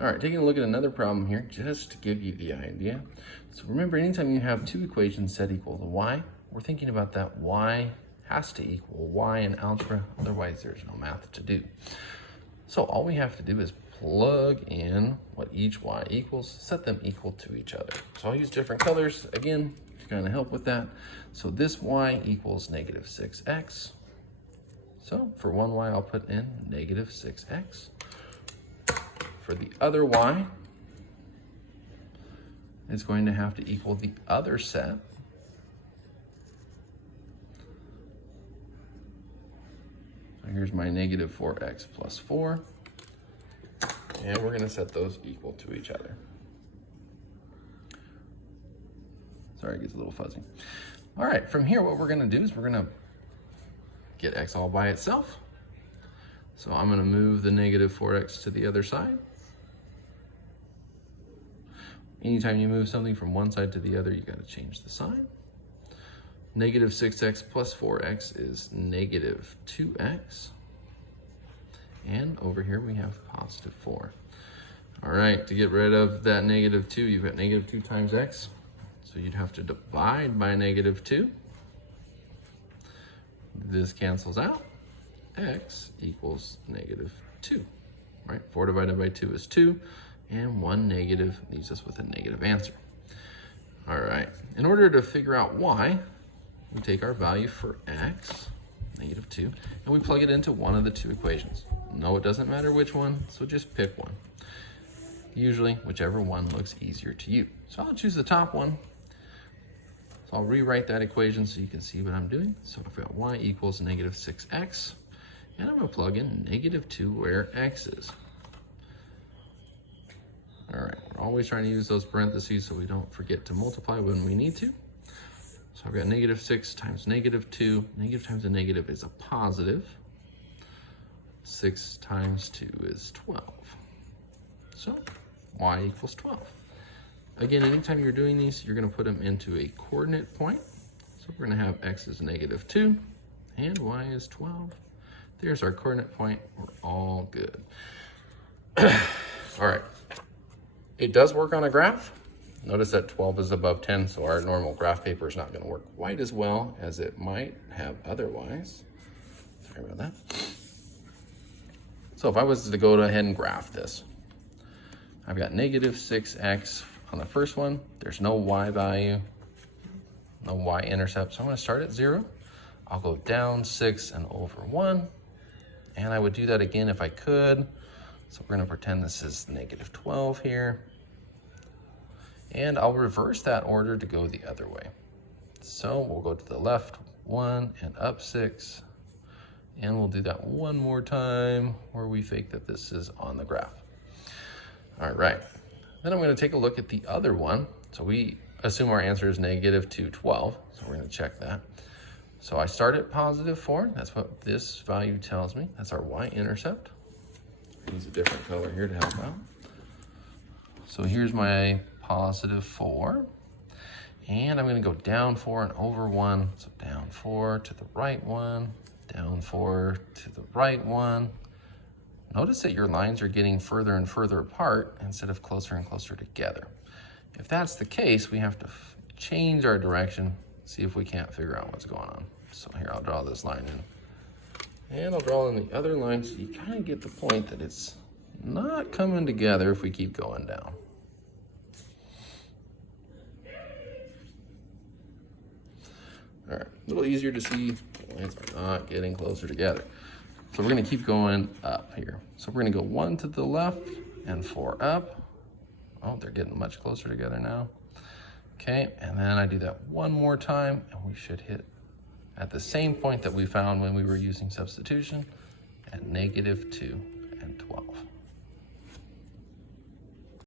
All right, taking a look at another problem here, just to give you the idea. So remember, anytime you have two equations set equal to y, we're thinking about that y has to equal y in algebra, otherwise there's no math to do. So all we have to do is plug in what each y equals, set them equal to each other. So I'll use different colors, again, to kind of help with that. So this y equals negative 6x. So for one y, I'll put in negative 6x. For the other y, it's going to have to equal the other set. So here's my negative 4x plus 4. And we're going to set those equal to each other. Sorry, it gets a little fuzzy. All right, from here, what we're going to do is we're going to get x all by itself. So I'm going to move the negative 4x to the other side. Anytime you move something from one side to the other, you got to change the sign. Negative 6x plus 4x is negative 2x. And over here we have positive 4. All right, to get rid of that negative 2, you've got negative 2 times x. So you'd have to divide by negative 2. This cancels out. X equals negative 2. Right? 4 divided by 2 is 2. And 1 negative leaves us with a negative answer. All right, in order to figure out y, we take our value for x, negative 2, and we plug it into one of the two equations. No, it doesn't matter which one, so just pick one. Usually, whichever one looks easier to you. So I'll choose the top one. So I'll rewrite that equation so you can see what I'm doing. So I've got y equals negative 6x, and I'm going to plug in negative 2 where x is. All right, we're always trying to use those parentheses so we don't forget to multiply when we need to. So I've got negative 6 times negative 2. Negative times a negative is a positive. 6 times 2 is 12. So y equals 12. Again, anytime you're doing these, you're going to put them into a coordinate point. So we're going to have x is negative 2 and y is 12. There's our coordinate point. We're all good. All right. It does work on a graph. Notice that 12 is above 10, so our normal graph paper is not going to work quite as well as it might have otherwise. Sorry about that. So if I was to go ahead and graph this, I've got negative 6x on the first one. There's no y value, no y-intercept, so I'm going to start at 0. I'll go down 6 and over 1, and I would do that again if I could. So we're going to pretend this is negative 12 here. And I'll reverse that order to go the other way. So we'll go to the left 1 and up 6. And we'll do that one more time where we fake that this is on the graph. All right. Then I'm going to take a look at the other one. So we assume our answer is negative 212. So we're going to check that. So I start at positive 4. That's what this value tells me. That's our y-intercept. Use a different color here to help out. So here's my positive 4. And I'm going to go down 4 and over 1. So down 4 to the right 1, down 4 to the right 1. Notice that your lines are getting further and further apart instead of closer and closer together. If that's the case, we have to change our direction, see if we can't figure out what's going on. So here, I'll draw this line in. And I'll draw in the other line so you kind of get the point that it's not coming together if we keep going down. All right, a little easier to see. The lines are not getting closer together. So we're going to keep going up here. So we're going to go 1 to the left and 4 up. Oh, they're getting much closer together now. Okay, and then I do that one more time, and we should hit at the same point that we found when we were using substitution at negative 2 and 12.